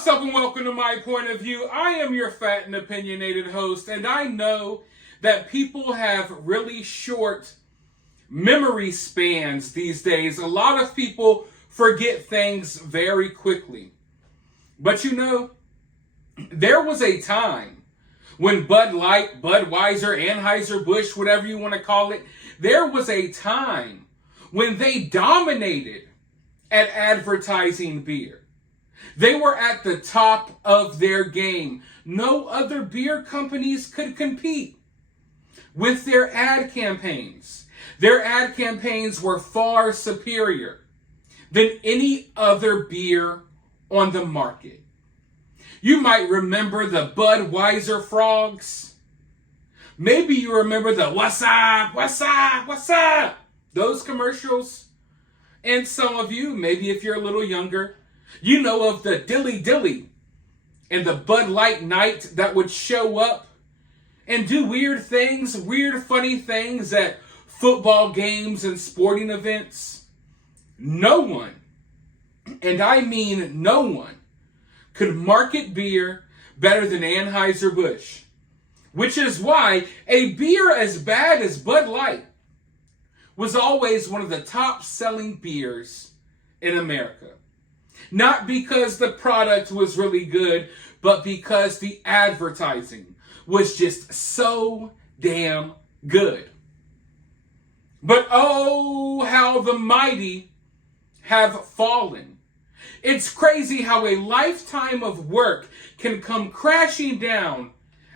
What's up and welcome to My Point of View. I am your fat and opinionated host, and I know that people have really short memory spans these days. A lot of people forget things very quickly. But you know, there was a time when Bud Light, Budweiser, Anheuser, Busch, whatever you want to call it, there was a time when they dominated at advertising beer. They were at the top of their game. No other beer companies could compete with their ad campaigns. Their ad campaigns were far superior than any other beer on the market. You might remember the Budweiser frogs. Maybe you remember the what's up, what's up, what's up, those commercials. And some of you, maybe if you're a little younger, you know of the Dilly Dilly and the Bud Light Night that would show up and do weird things, weird funny things at football games and sporting events. No one, and I mean no one, could market beer better than Anheuser-Busch, which is why a beer as bad as Bud Light was always one of the top selling beers in America. Not because the product was really good, but because the advertising was just so damn good. But oh, how the mighty have fallen. It's crazy how a lifetime of work can come crashing down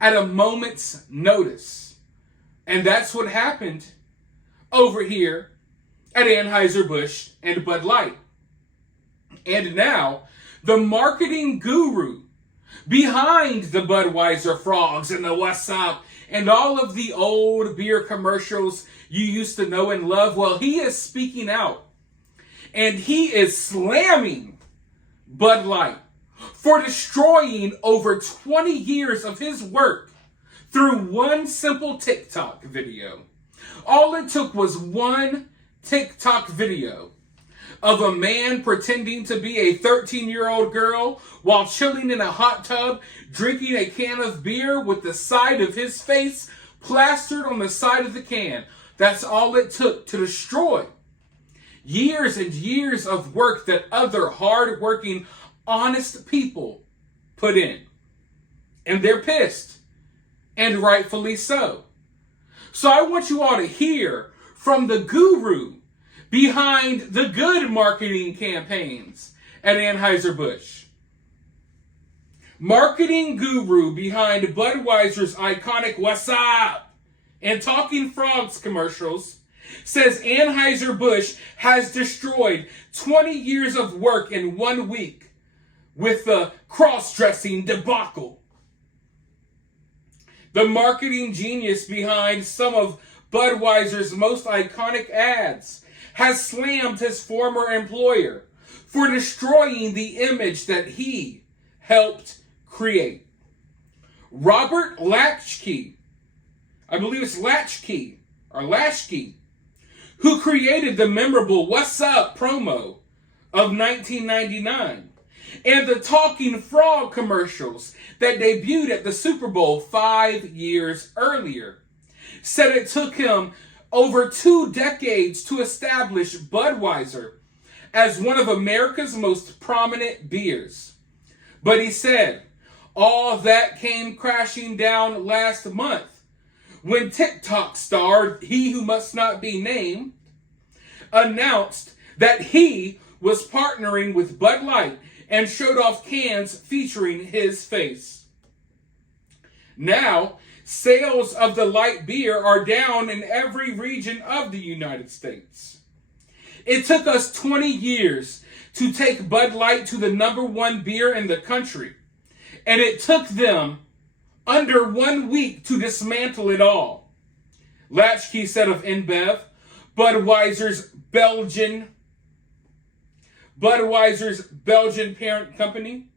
at a moment's notice. And that's what happened over here at Anheuser-Busch and Bud Light. And now, the marketing guru behind the Budweiser frogs and the what's up and all of the old beer commercials you used to know and love, well, he is speaking out. And he is slamming Bud Light for destroying over 20 years of his work through one simple TikTok video. All it took was one TikTok video of a man pretending to be a 13-year-old girl while chilling in a hot tub, drinking a can of beer with the side of his face plastered on the side of the can. That's all it took to destroy years and years of work that other hard-working, honest people put in. And they're pissed, and rightfully so. So I want you all to hear from the guru behind the good marketing campaigns at Anheuser-Busch. Marketing guru behind Budweiser's iconic What's Up and Talking Frogs commercials says Anheuser-Busch has destroyed 20 years of work in 1 week with the cross-dressing debacle. The marketing genius behind some of Budweiser's most iconic ads has slammed his former employer for destroying the image that he helped create. Robert Latchkey, I believe it's Latchkey, or Lashkey, who created the memorable What's Up promo of 1999 and the Talking Frog commercials that debuted at the Super Bowl 5 years earlier, said it took him over 2 decades to establish Budweiser as one of America's most prominent beers. But he said, all that came crashing down last month when TikTok star, he who must not be named, announced that he was partnering with Bud Light and showed off cans featuring his face. Now, sales of the light beer are down in every region of the United States. It took us 20 years to take Bud Light to the #1 beer in the country, and it took them under 1 week to dismantle it all. Latchkey said of InBev, Budweiser's Belgian parent company.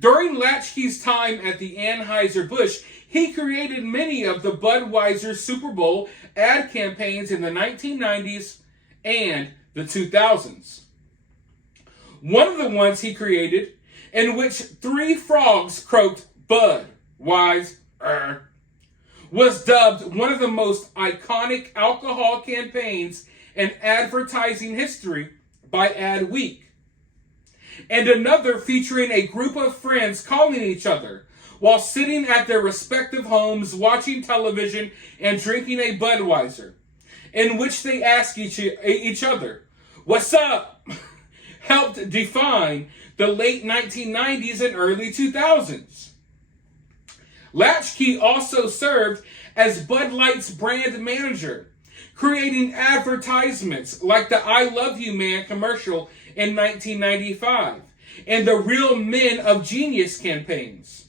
During Latchkey's time at the Anheuser-Busch, he created many of the Budweiser Super Bowl ad campaigns in the 1990s and the 2000s. One of the ones he created in which 3 frogs croaked Budweiser, was dubbed one of the most iconic alcohol campaigns in advertising history by Adweek. And another featuring a group of friends calling each other while sitting at their respective homes watching television and drinking a Budweiser, in which they ask each other, "What's up?" helped define the late 1990s and early 2000s. Latchkey also served as Bud Light's brand manager, creating advertisements like the I Love You Man commercial in 1995 and the Real Men of Genius campaigns.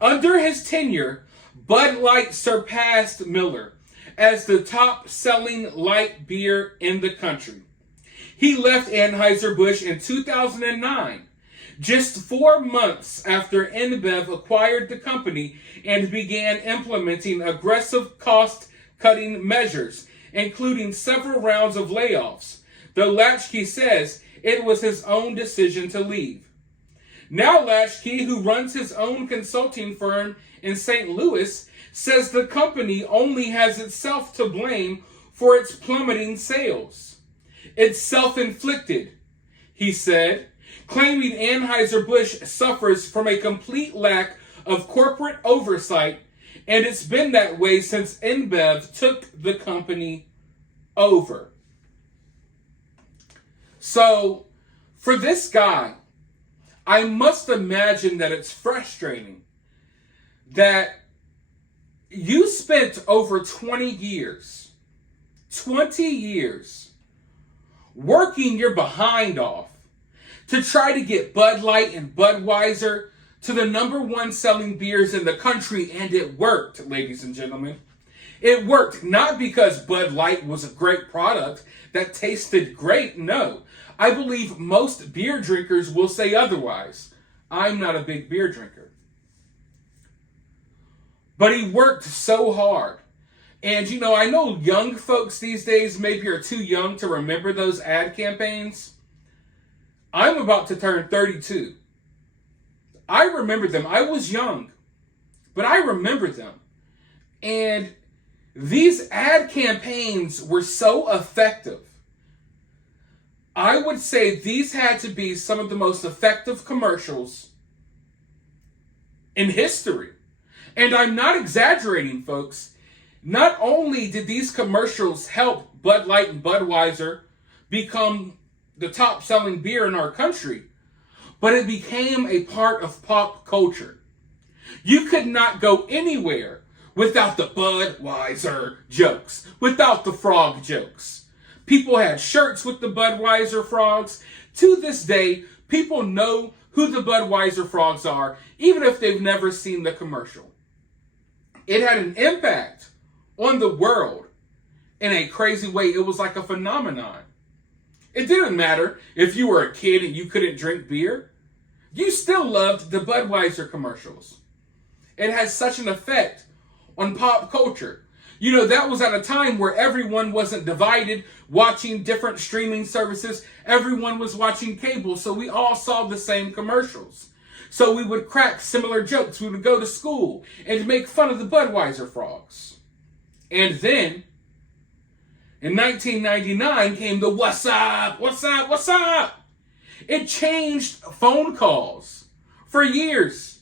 Under his tenure, Bud Light surpassed Miller as the top-selling light beer in the country. He left Anheuser-Busch in 2009, just 4 months after InBev acquired the company and began implementing aggressive cost-cutting measures, including several rounds of layoffs. Though Latchkey says it was his own decision to leave. Now Latchkey, who runs his own consulting firm in St. Louis, says the company only has itself to blame for its plummeting sales. It's self-inflicted, he said, claiming Anheuser-Busch suffers from a complete lack of corporate oversight, and it's been that way since InBev took the company over. So, for this guy, I must imagine that it's frustrating that you spent over 20 years working your behind off to try to get Bud Light and Budweiser to the #1 selling beers in the country, and it worked, ladies and gentlemen. It worked not because Bud Light was a great product that tasted great. No, I believe most beer drinkers will say otherwise. I'm not a big beer drinker. But he worked so hard. And, I know young folks these days maybe are too young to remember those ad campaigns. I'm about to turn 32. I remember them. I was young, but I remember them. And these ad campaigns were so effective. I would say these had to be some of the most effective commercials in history. And I'm not exaggerating, folks. Not only did these commercials help Bud Light and Budweiser become the top-selling beer in our country, but it became a part of pop culture. You could not go anywhere without the Budweiser jokes, without the frog jokes. People had shirts with the Budweiser frogs. To this day, people know who the Budweiser frogs are, even if they've never seen the commercial. It had an impact on the world in a crazy way. It was like a phenomenon. It didn't matter if you were a kid and you couldn't drink beer. You still loved the Budweiser commercials. It has such an effect on pop culture. That was at a time where everyone wasn't divided, watching different streaming services. Everyone was watching cable, so we all saw the same commercials. So we would crack similar jokes. We would go to school and make fun of the Budweiser frogs. And then, in 1999 came the "What's up? What's up? What's up?" It changed phone calls for years.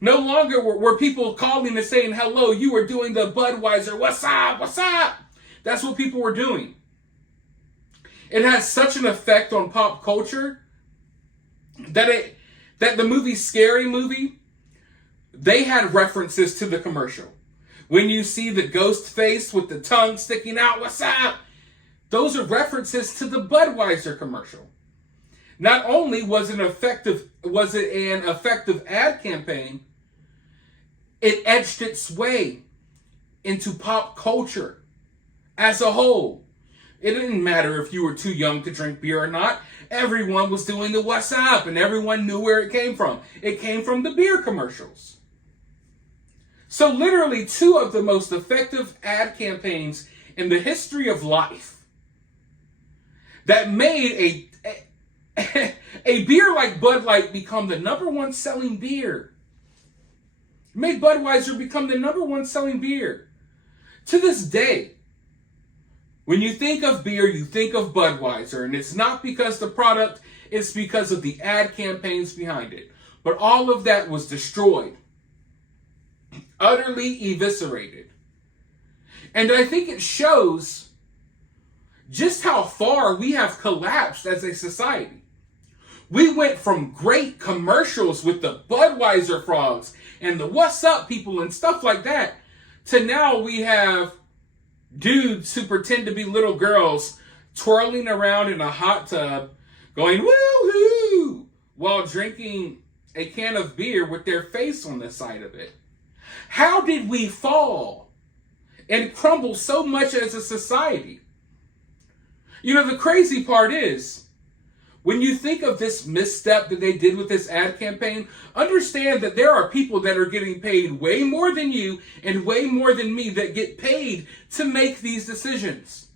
No longer were people calling and saying hello. You were doing the Budweiser, "What's up? What's up?" That's what people were doing. It has such an effect on pop culture that the movie Scary Movie, they had references to the commercial. When you see the ghost face with the tongue sticking out, "What's up?" Those are references to the Budweiser commercial. Not only was it an effective ad campaign, it edged its way into pop culture as a whole. It didn't matter if you were too young to drink beer or not. Everyone was doing the "What's up?" and everyone knew where it came from. It came from the beer commercials. So literally 2 of the most effective ad campaigns in the history of life that made a beer like Bud Light become the number one selling beer. It made Budweiser become the number one selling beer. To this day, when you think of beer, you think of Budweiser, and it's not because the product, it's because of the ad campaigns behind it. But all of that was destroyed, utterly eviscerated. And I think it shows just how far we have collapsed as a society. We went from great commercials with the Budweiser frogs and the What's Up people and stuff like that, to now we have dudes who pretend to be little girls twirling around in a hot tub going woo-hoo while drinking a can of beer with their face on the side of it. How did we fall and crumble so much as a society? You know, the crazy part is, when you think of this misstep that they did with this ad campaign, understand that there are people that are getting paid way more than you and way more than me that get paid to make these decisions.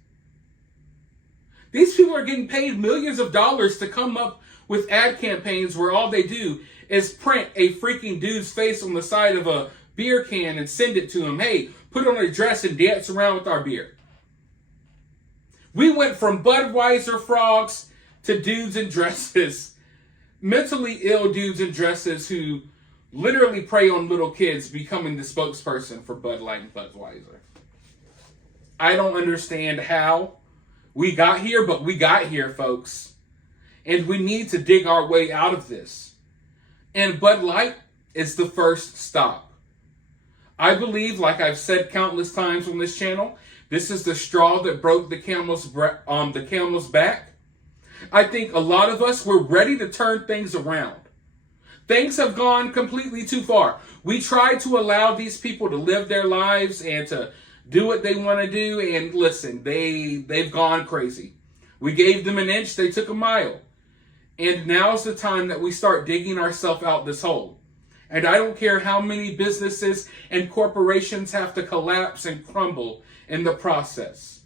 These people are getting paid millions of dollars to come up with ad campaigns where all they do is print a freaking dude's face on the side of a beer can and send it to him. Hey, put on a dress and dance around with our beer. We went from Budweiser frogs to dudes in dresses, mentally ill dudes in dresses who literally prey on little kids becoming the spokesperson for Bud Light and Budweiser. I don't understand how we got here, but we got here, folks. And we need to dig our way out of this. And Bud Light is the first stop. I believe, like I've said countless times on this channel, this is the straw that broke the camel's back. I think a lot of us were ready to turn things around. Things have gone completely too far. We tried to allow these people to live their lives and to do what they want to do, and listen, they've gone crazy. We gave them an inch, they took a mile. And now's the time that we start digging ourselves out this hole. And I don't care how many businesses and corporations have to collapse and crumble in the process.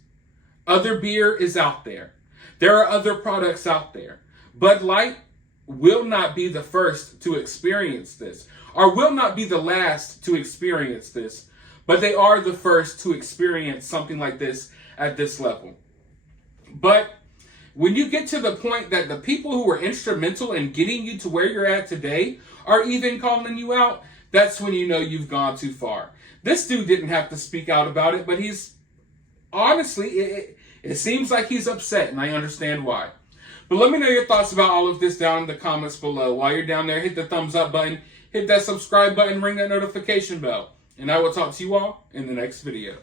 Other beer is out there. There are other products out there. Bud Light will not be the first to experience this, or will not be the last to experience this, but they are the first to experience something like this at this level. But when you get to the point that the people who were instrumental in getting you to where you're at today are even calling you out, that's when you know you've gone too far. This dude didn't have to speak out about it, but he's honestly, it seems like he's upset, and I understand why. But let me know your thoughts about all of this down in the comments below. While you're down there, hit the thumbs up button, hit that subscribe button, ring that notification bell. And I will talk to you all in the next video.